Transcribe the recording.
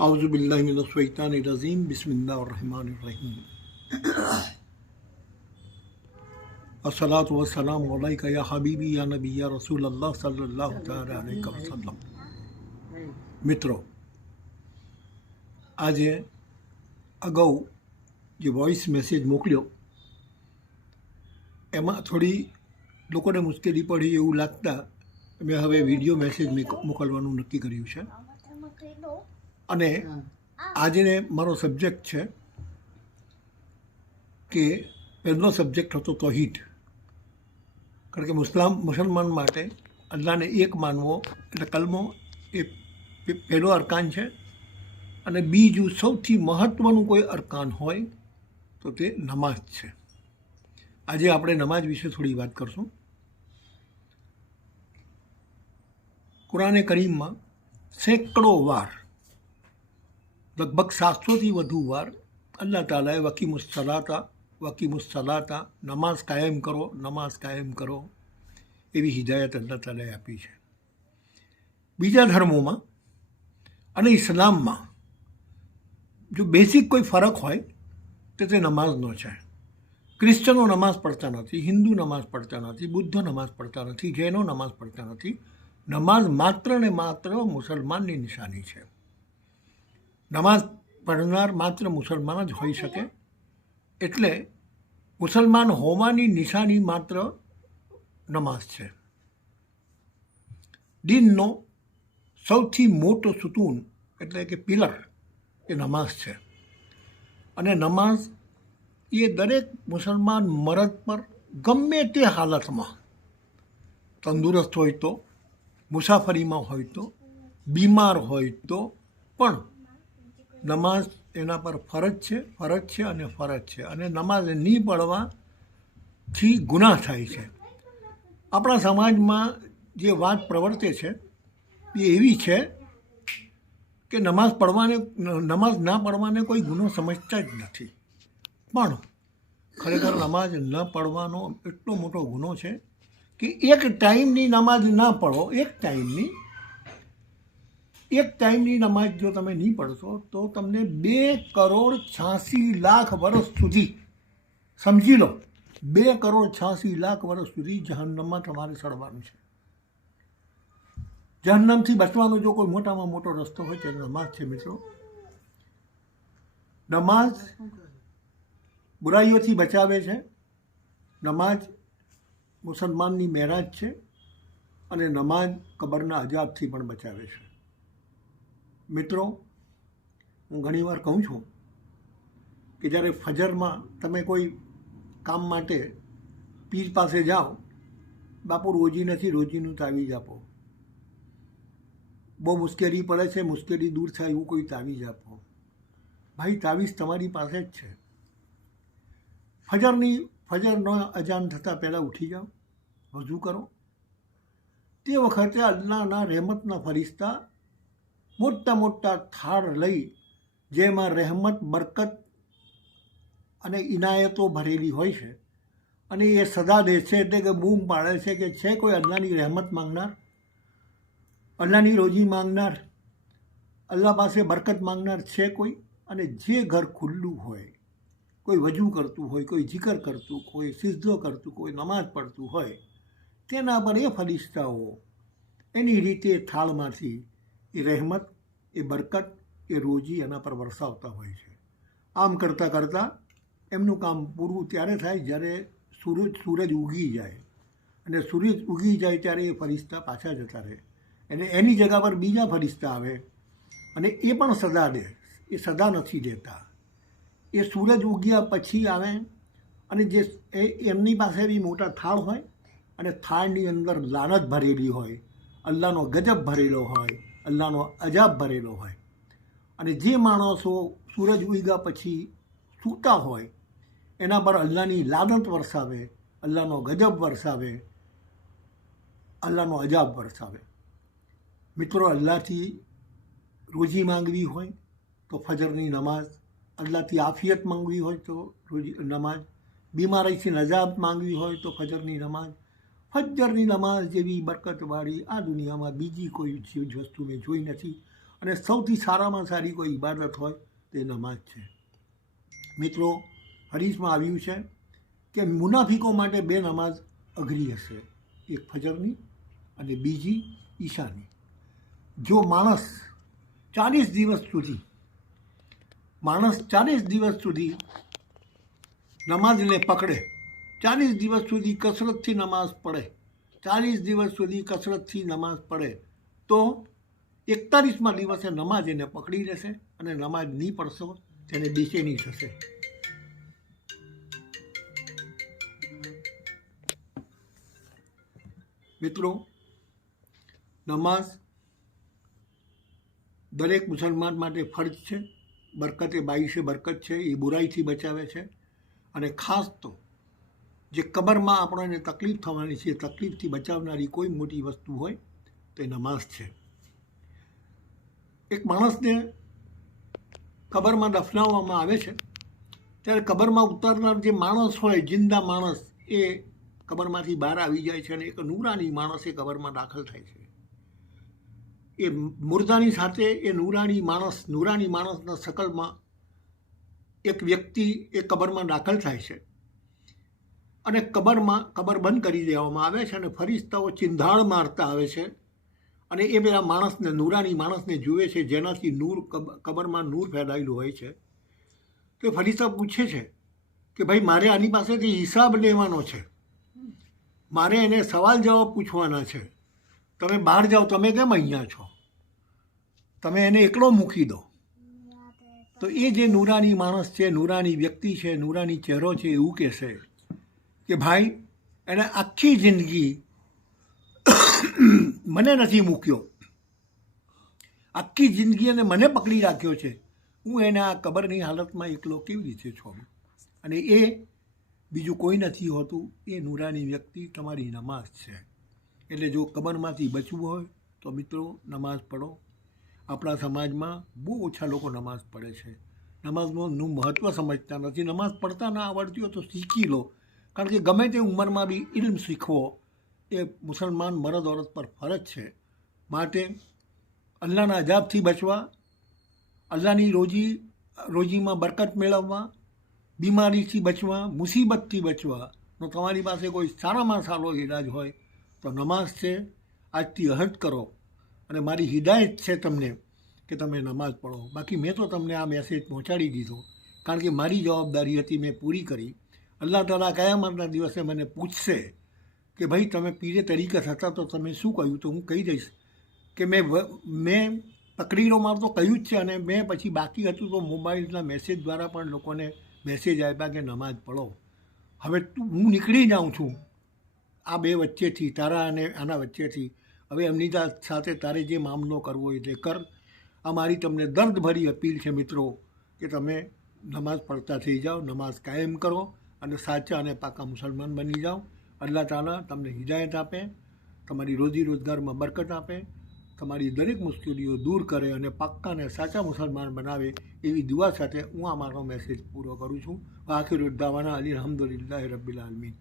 આઉઝુબિલ્લાહીમિનશૈતાનરજીમ બિસ્મિલ્લાહમાનરહીમ અસલાત વસલામ વલાઈકા યા હબીબી યા નબી યા રસૂલ અલ્લાહ સલ્લાહ તાલિક વસલમ મિત્રો આજે અગાઉ જે વોઇસ મેસેજ મોકલ્યો એમાં થોડી લોકોને મુશ્કેલી પડી એવું લાગતા મેં હવે વીડિયો મેસેજ મોકલવાનું નક્કી કર્યું છે અને આજે મારો સબ્જેક્ટ છે કે પહેલો સબ્જેક્ટ હતો તોહીદ કારણ કે મુસ્લામ મુસલમાન માટે અલ્લાહને એક માનવો એટલે કલમો એ પહેલો અરકાન છે. અને બીજું સૌથી મહત્ત્વનું કોઈ અરકાન હોય તો તે નમાઝ છે. આજે આપણે નમાઝ વિશે થોડી વાત કરશું. કુરાને કરીમમાં સેંકડો વાર લગભગ સાતસોથી વધુ વાર અલ્લાહ તાલાએ વકીમુસ સલાતા વકીમુસ સલાતા, નમાઝ કાયમ કરો, નમાઝ કાયમ કરો એવી હિદાયત અલ્લાહ તાલાએ આપી છે. બીજા ધર્મોમાં અને ઇસ્લામમાં જો બેસિક કોઈ ફરક હોય તો તે નમાઝનો છે. ક્રિશ્ચનો નમાઝ પડતા નથી, હિન્દુ નમાઝ પડતા નથી, બુદ્ધ નમાઝ પડતા નથી, જૈનો નમાઝ પડતા નથી. નમાઝ માત્ર ને માત્ર મુસલમાનની નિશાની છે. નમાઝ પઢનાર માત્ર મુસલમાન જ હોઈ શકે. એટલે મુસલમાન હોવાની નિશાની માત્ર નમાઝ છે. દિનનો સૌથી મોટો સુતૂન એટલે કે પિલર એ નમાઝ છે. અને નમાઝ એ દરેક મુસલમાન મરદ પર ગમે તે હાલતમાં તંદુરસ્ત હોય તો, મુસાફરીમાં હોય તો, બીમાર હોય તો પણ નમાઝ એના પર ફરજ છે ફરજ છે અને ફરજ છે. અને નમાઝ નહીં પડવાથી ગુનાહ થાય છે. આપણા સમાજમાં જે વાત પ્રવર્તે છે, એ એવી છે કે નમાઝ પડવાને, નમાઝ ના પડવાને કોઈ ગુનો સમજતા જ નથી. પણ ખરેખર નમાઝ ન પડવાનો એટલો મોટો ગુનો છે કે એક ટાઈમની નમાઝ ના પડો, એક ટાઈમની એક ટાઈમની નમાજ જો તમે નહીં પડશો, તો તમને બે કરોડ છ્યાસી લાખ વર્ષ સુધી, સમજી લો, બે કરોડ છ્યાસી લાખ વર્ષ સુધી જહન્નમમાં તમારે સડવાનું છે. જહન્નમથી બચવાનો જો કોઈ મોટામાં મોટો રસ્તો હોય તો નમાજ છે મિત્રો. નમાઝ બુરાઈઓથી બચાવે છે. નમાઝ મુસલમાનની મહેરાજ છે અને નમાઝ કબરના અજાબથી પણ બચાવે છે. મિત્રો, હું ઘણીવાર કહું છું કે જ્યારે ફજરમાં તમે કોઈ કામ માટે પીર પાસે જાઓ, બાપુ રોજી નથી, રોજીનું તાવીજ આપો. બહુ મુશ્કેલી પડે છે, મુશ્કેલી દૂર થાય એવું કોઈ તાવીજ આપો. ભાઈ, તાવીજ તમારી પાસે જ છે. ફજરની, ફજરનો અજાન થતાં પહેલાં ઉઠી જાઓ વઝુ કરો. તે વખતે અલ્લાહના રહેમતના ફરિશ્તા મોટા મોટા થાળ લઈ, જેમાં રહેમત, બરકત અને ઇનાયતો ભરેલી હોય છે. અને એ સદા દે છે એટલે કે બૂમ પાડે છે કે છે કોઈ અલ્લાહની રહેમત માંગનાર, અલ્લાહની રોજી માંગનાર, અલ્લાહ પાસે બરકત માંગનાર છે કોઈ? અને જે ઘર ખુલ્લું હોય, કોઈ વજુ કરતું હોય, કોઈ જીકર કરતું કોઈ સિદ્ધો કરતું કોઈ નમાઝ પડતું હોય, તેના પર એ ફરિશ્તાઓ એની રીતે થાળમાંથી એ રહેમત, એ બરકત, એ રોજી એના પર વરસાવતા હોય છે. આમ કરતાં કરતાં એમનું કામ પૂરું ત્યારે થાય જ્યારે સૂરજ સૂરજ ઉગી જાય. અને સૂરજ ઉગી જાય ત્યારે એ ફરિશ્તા પાછા જતા રહે. અને એની જગા પર બીજા ફરિશ્તા આવે અને એ પણ સદા દે, એ સદા નથી દેતા. એ સૂરજ ઉગ્યા પછી આવે અને જે એમની પાસે બી મોટા થાળ હોય અને થાળની અંદર લાનત ભરેલી હોય અલ્લાહનો ગજબ ભરેલો હોય અલ્લાહનો અજાબ ભરેલો હોય. અને જે માણસો સૂરજ ઉગ્યા પછી સૂતા હોય, એના પર અલ્લાહની લાદત વરસાવે, અલ્લાહનો ગજબ વરસાવે, અલ્લાહનો અજાબ વરસાવે. મિત્રો, અલ્લાહથી રોજી માંગવી હોય તો ફજરની નમાઝ, અલ્લાહથી આફિયત માંગવી હોય તો રોજી નમાઝ, બીમારીથી નજાબ માંગવી હોય તો ફજરની નમાઝ ફજરની નમાઝ જેવી બરકતવાળી આ દુનિયામાં બીજી કોઈ ચીજ વસ્તુ મેં જોઈ નથી અને સૌથી સારામાં સારી કોઈ ઇબાદત હોય તે નમાઝ છે. મિત્રો હરીશમાં આવ્યું છે કે મુનાફિકો માટે બે નમાઝ અઘરી હશે. એક ફજરની અને બીજી ઈશાની. જો માણસ ચાલીસ દિવસ સુધી, માણસ ચાલીસ દિવસ સુધી નમાઝને પકડે ચાલીસ દિવસ સુધી કસરતથી નમાઝ પડે. ચાલીસ દિવસ સુધી કસરતથી નમાઝ પડે. તો એકતાલીસમાં દિવસે નમાઝ એને પકડી લેશે અને નમાઝ નહીં પડશો, તેને બેચેની થશે. મિત્રો, નમાઝ દરેક મુસલમાન માટે ફર્જ છે. બરકતે બાઈશે બરકત છે, એ બુરાઈથી બચાવે છે. અને ખાસ તો જે કબરમાં આપણને તકલીફ થવાની છે એ તકલીફથી બચાવનારી કોઈ મોટી વસ્તુ હોય, તો એ નમાઝ છે. એક માણસને કબરમાં દફનાવવામાં આવે છે, ત્યારે કબરમાં ઉતારનાર જે માણસ હોય, જિંદા માણસ, એ કબરમાંથી બહાર આવી જાય છે અને એક નૂરાની માણસ એ કબરમાં દાખલ થાય છે. એ મુર્દાની સાથે એ નૂરાની માણસ, નૂરાની માણસના શકલમાં એક વ્યક્તિ એ કબરમાં દાખલ થાય છે. અને કબરમાં, કબર બંધ કરી દેવામાં આવે છે અને ફરિશ્તાઓ ચિંધાળ મારતા આવે છે. અને એ પેલા માણસને, નૂરાની માણસને જુએ છે, જેનાથી નૂર, કબ- કબરમાં નૂર ફેલાયેલું હોય છે. તો ફરિશ્તા પૂછે છે કે ભાઈ, મારે આની પાસેથી હિસાબ લેવાનો છે. મારે એને સવાલ જવાબ પૂછવાના છે. તમે બહાર જાઓ, તમે કેમ અહીંયા છો? તમે એને એકલો મૂકી દો. તો એ જે નૂરાની માણસ છે, નૂરાની વ્યક્તિ છે, નૂરાની ચહેરો છે, એવું કહેશે. કે ભાઈ એને આખી જિંદગી મને નથી મૂક્યો. આખી જિંદગી એને મને પકડી રાખ્યો છે. હું એને આ કબરની હાલતમાં એકલો કેવી રીતે છું? અને એ બીજું કોઈ નથી હોતું. એ નૂરાની વ્યક્તિ તમારી નમાઝ છે. એટલે જો કબરમાંથી બચવું હોય, તો મિત્રો, નમાઝ પઢો. આપણા સમાજમાં બહુ ઓછા લોકો નમાઝ પઢે છે. નમાઝનું મહત્ત્વ સમજતા નથી. નમાઝ પડતા ના આવડતી હોય તો શીખી લો. કારણ કે ગમે તે ઉંમરમાં બી ઇલ્મ શીખવો એ મુસલમાન મરદ ઓરત પર ફરજ છે. માટે અલ્લાહના અજાબથી બચવા, અલ્લાહની રોજી, રોજીમાં બરકત મેળવવા, બીમારીથી બચવા, મુસીબતથી બચવા તો તમારી પાસે કોઈ સારામાં સારો ઈલાજ હોય તો નમાઝ છે. આજથી અહટ કરો. અને મારી હિદાયત છે તમને કે તમે નમાઝ પઢો. બાકી મેં તો તમને આ મેસેજ પહોંચાડી દીધો. કારણ કે મારી જવાબદારી હતી મેં પૂરી કરી. અલ્લાહ તાલા કયામતના દિવસે મને પૂછશે કે ભાઈ, તમે પીરે તરીકે હતા તો તમે શું કહ્યું? તો હું કહી દઈશ કે મેં મેં તકરીરો માર તો કહ્યું જ છે અને મેં પછી બાકી હતું તો મોબાઈલના મેસેજ દ્વારા પણ લોકોને મેસેજ આપ્યા કે નમાઝ પઢો. હવે હું નીકળી જાઉં છું આ બે વચ્ચેથી, તારા અને આના વચ્ચેથી. હવે એમની સાથે તારે જે મામલો કરવો હોય તે કર. આ મારી તમને દર્દભરી અપીલ છે મિત્રો કે તમે નમાઝ પડતા થઈ જાઓ, નમાઝ કાયમ કરો. અને સાચા અને પાકા મુસલમાન બની જાઓ. અલ્લાહ તાલા તમને હિદાયત આપે, તમારી રોજી રોજગારમાં બરકત આપે, તમારી દરેક મુશ્કેલીઓ દૂર કરે અને પાક્કા અને સાચા મુસલમાન બનાવે એવી દુઆ સાથે હું આ મારો મેસેજ પૂરો કરું છું. આખિર દાવાના અલી અલહમદુલિલ્લાહ રબ્બિલ આલમીન.